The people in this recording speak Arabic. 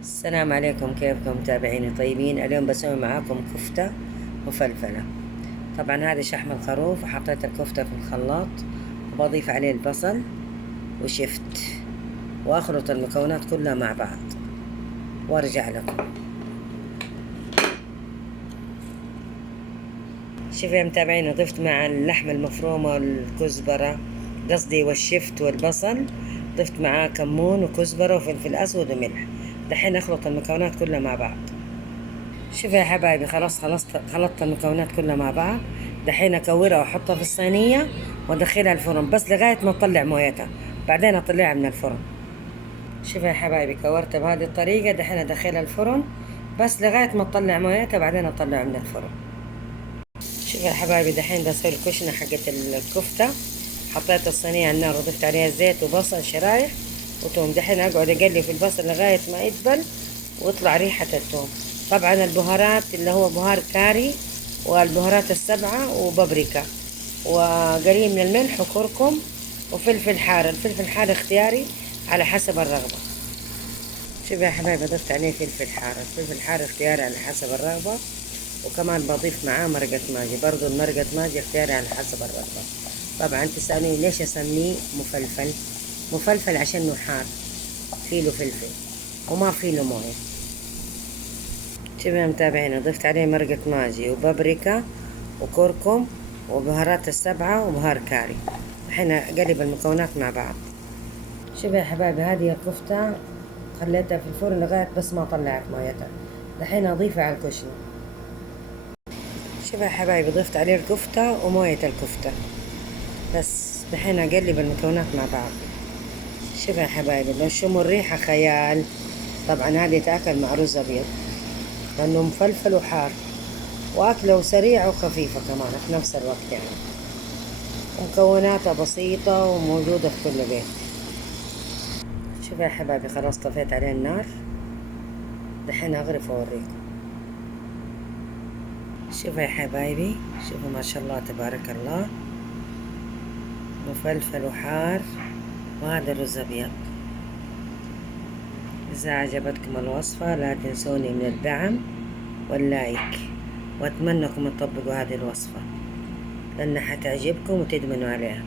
السلام عليكم، كيفكم متابعيني طيبين؟ اليوم بسوي معاكم كفتة مفلفلة. طبعا هذه شحم الخروف، وحطيت الكفتة في الخلاط وبضيف عليه البصل وشفت، واخلط المكونات كلها مع بعض وارجع لكم. شوفوا يا متابعيني، ضفت مع اللحمة المفرومة والكزبرة، قصدي والشفت والبصل، ضفت معاه كمون وكزبرة وفلفل اسود وملح. دحين اخلط المكونات كلها مع بعض. شوفوا يا حبايبي، خلطت المكونات كلها مع بعض. دحين اكورها واحطها في الصينية وادخلها الفرن بس لغاية ما تطلع مويتها، بعدين اطلعها من الفرن. شوفوا يا حبايبي، كورتها بهذه الطريقة. دحين ادخلها الفرن بس لغاية ما تطلع مويتها، بعدين اطلعها من الفرن. شوفوا يا حبايبي، دحين بسوي الكشنة حقت الكفتة. حطيت الصينية على النار وضفت عليها زيت وبصل شرايح وتوم. دحين اقعد اقلب في البصل لغاية ما يدبل ويطلع ريحة الثوم. طبعا البهارات اللي هو بهار كاري والبهارات السبعة وبابريكا وقليل من الملح وكركم وفلفل حار. الفلفل الحار اختياري على حسب الرغبة. شوفوا يا حبايبي، ضفت عليه فلفل حار. الفلفل الحار اختياري على حسب الرغبة. وكمان بضيف معاه مرقة ماجي، برضو المرقة ماجي اختياري على حسب الرغبة. طبعا تسألوني ليش اسميه مفلفل؟ مفلفل عشانه حار، فيه فلفل وما فيه مويه. شوفوا متابعين، ضفت عليه مرقة ماجي وبابريكا وكركم وبهارات السبعة وبهار كاري. الحين اقلب المكونات مع بعض. شوفوا يا حبايبي، هذه الكفتة خليتها في الفرن لغاية بس ما طلعت مويتها. الحين اضيفها على الكشنة. شوفوا يا حبايبي، ضفت عليه الكفتة وموية الكفتة بس. الحين اقلب المكونات مع بعض. شوفوا يا حبايبي، لو شموا الريحة خيال. طبعا هذه تاكل مع رز ابيض لانه مفلفل وحار، واكله سريعة وخفيفة كمان في نفس الوقت يعني. مكوناتها بسيطة وموجودة في كل بيت. شوفوا يا حبايبي، خلاص طفيت عليه النار. دحين اغرف واوريكم. شوفوا يا حبايبي، شوفوا ما شاء الله تبارك الله، مفلفل وحار. وهذا رز ابيض. إذا عجبتكم الوصفة لا تنسوني من الدعم واللايك، وأتمنى أنكم تطبقوا هذه الوصفة لأنها حتعجبكم وتدمنوا عليها.